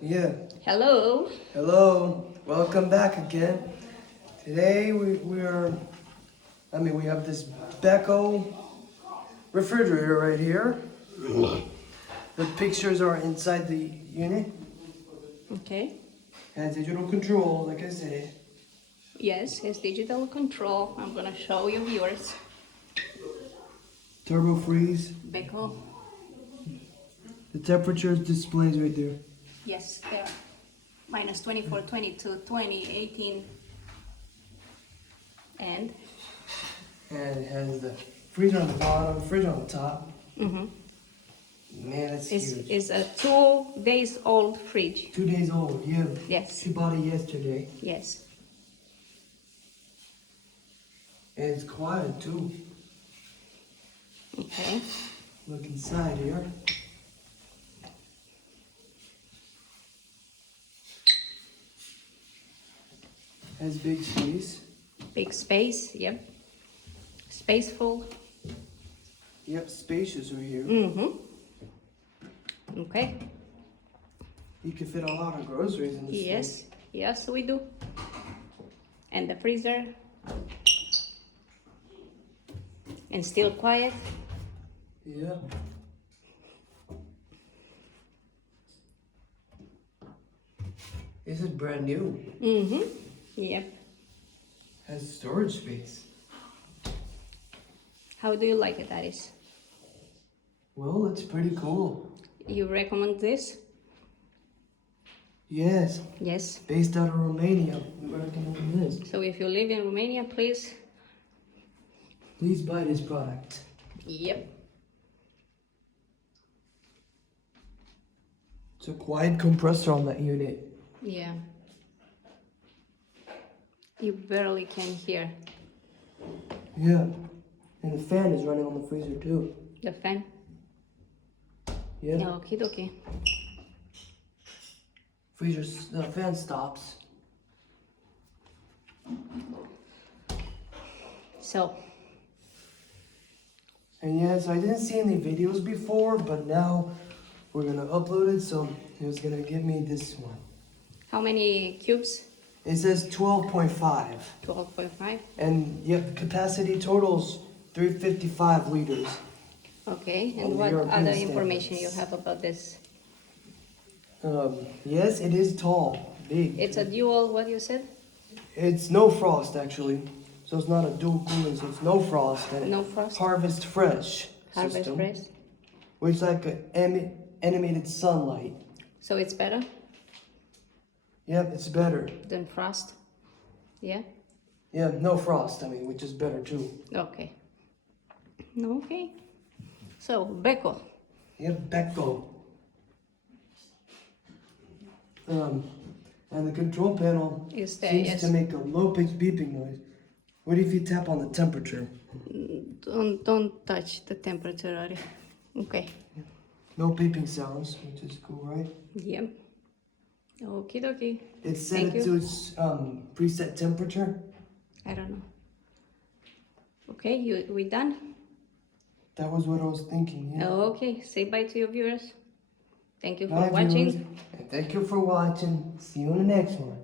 Yeah. Hello. Hello. Welcome back again. Today we have this Beko refrigerator right here. The pictures are inside the unit. Okay. Has digital control, like I said. Yes, it's digital control. I'm gonna show you viewers. Turbo freeze. Beko. The temperature displays right there. Yes, there. Minus 24, 22, 20, 18. And? And it has the freezer on the bottom, fridge on the top. Mm-hmm. Man, that's huge. It's a 2 days old fridge. 2 days old, yeah. Yes. She bought it yesterday. Yes. And it's quiet too. Okay. Look inside here. Has big space. Big space, yep. Spaceful. Yep, spacious right here. Mm-hmm. Okay. You can fit a lot of groceries in this Yes. thing. Yes, we do. And the freezer. And still quiet. Yeah. This is brand new. Mm-hmm. Yep. Has storage space. How do you like it, Aris? Well, it's pretty cool. You recommend this? Yes. Yes. Based out of Romania. We recommend this. So if you live in Romania, please. Please buy this product. Yep. It's a quiet compressor on that unit. Yeah. You barely can hear Yeah. And the fan is running on the freezer too. the fan. Yeah. Okie dokie. The fan stops. So, And yes, I didn't see any videos before, but now we're gonna upload it, so it was gonna give me this one. how many cubes? It says 12.5. 12.5. And yep, capacity totals 355 liters. Okay. On And the what European other information you standards. have about this? Yes, it is tall, big. It's a dual, what you said? It's no frost actually. So it's not a dual cooling, so it's no frost. And No frost? HarvestFresh system. HarvestFresh. Which is like an animated sunlight. So it's better Yep, it's better. than frost? Yeah? Yeah, no frost, which is better too. Okay. Okay. So, Beko. Yep, Beko. And the control panel Is there, seems yes. to make a low-pitched beeping noise. What if you tap on the temperature? Don't touch the temperature, Ari. Okay. No beeping sounds, which is cool, right? Yep. Okie dokie. It's set Thank it you. to its preset temperature. I don't know. Okay, we done? That was what I was thinking, yeah. Okay, say bye to your viewers. Thank you for Bye, watching. viewers, and thank you for watching. See you in the next one.